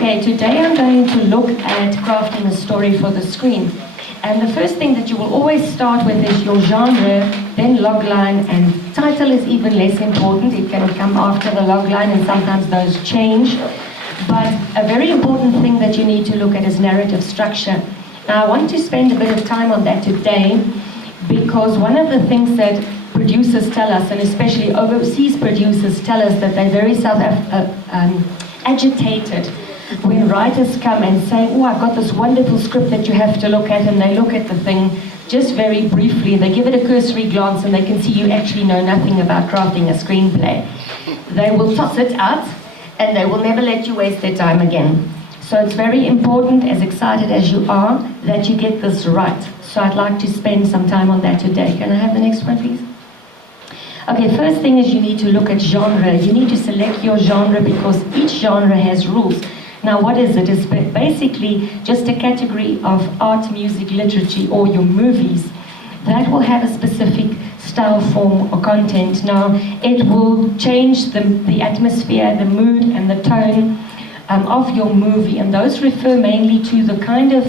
Okay, today I'm going to look at crafting a story for the screen. And the first thing that you will always start with is your genre, then logline, and title is even less important. It can come after the logline, and sometimes those change. But a very important thing that you need to look at is narrative structure. Now, I want to spend a bit of time on that today, because one of the things that producers tell us, and especially overseas producers tell us, that they're very agitated when writers come and say, oh, I've got this wonderful script that you have to look at, and they look at the thing just very briefly. They give it a cursory glance and they can see you actually know nothing about crafting a screenplay. They will toss it out and they will never let you waste their time again. So it's very important, as excited as you are, that you get this right. So I'd like to spend some time on that today. Can I have the next one, please? Okay, first thing is you need to look at genre. You need to select your genre because each genre has rules. Now, what is it? It's basically just a category of art, music, literature, or your movies that will have a specific style, form, or content. Now, it will change the atmosphere, the mood, and the tone of your movie, and those refer mainly to the kind of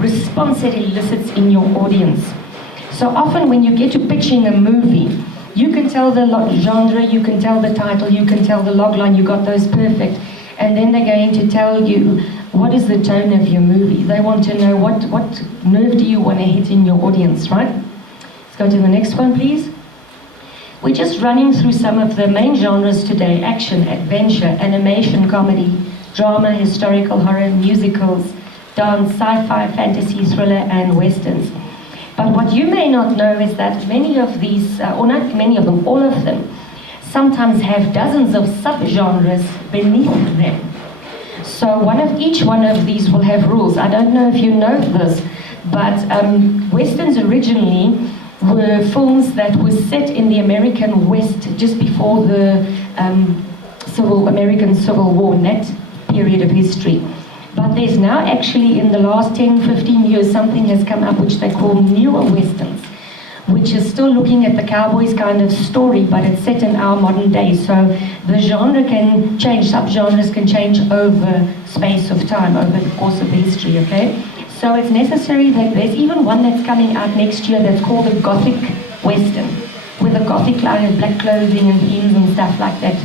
response it elicits in your audience. So often when you get to pitching a movie, you can tell the genre, you can tell the title, you can tell the logline, you got those perfect. And then they're going to tell you, what is the tone of your movie? They want to know what nerve do you want to hit in your audience, right? Let's go to the next one, please. We're just running through some of the main genres today: action, adventure, animation, comedy, drama, historical horror, musicals, dance, sci-fi, fantasy, thriller, and westerns. But what you may not know is that many of these, or not many of them, all of them, sometimes have dozens of subgenres beneath them. So each one of these will have rules. I don't know if you know this, but westerns originally were films that were set in the American West just before the American Civil War, in that period of history. But there's now actually, in the last 10, 15 years, something has come up which they call newer westerns, which is still looking at the cowboys kind of story, but it's set in our modern day. So the genre can change, subgenres can change over space of time, over the course of the history, okay? So it's necessary that there's even one that's coming out next year that's called a Gothic Western, with a Gothic line of black clothing and themes and stuff like that.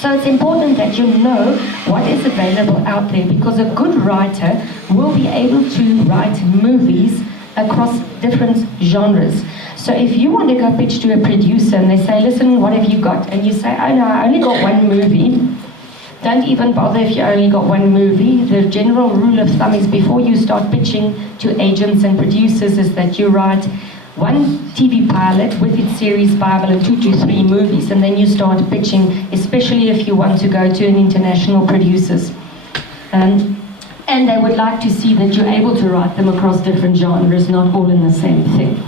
So it's important that you know what is available out there, because a good writer will be able to write movies across different genres. So if you want to go pitch to a producer and they say, listen, what have you got? And you say, oh no, I only got one movie. Don't even bother if you only got one movie. The general rule of thumb is, before you start pitching to agents and producers, is that you write one TV pilot with its series Bible and 2 to 3 movies, and then you start pitching, especially if you want to go to an international producers. And they would like to see that you're able to write them across different genres, not all in the same thing.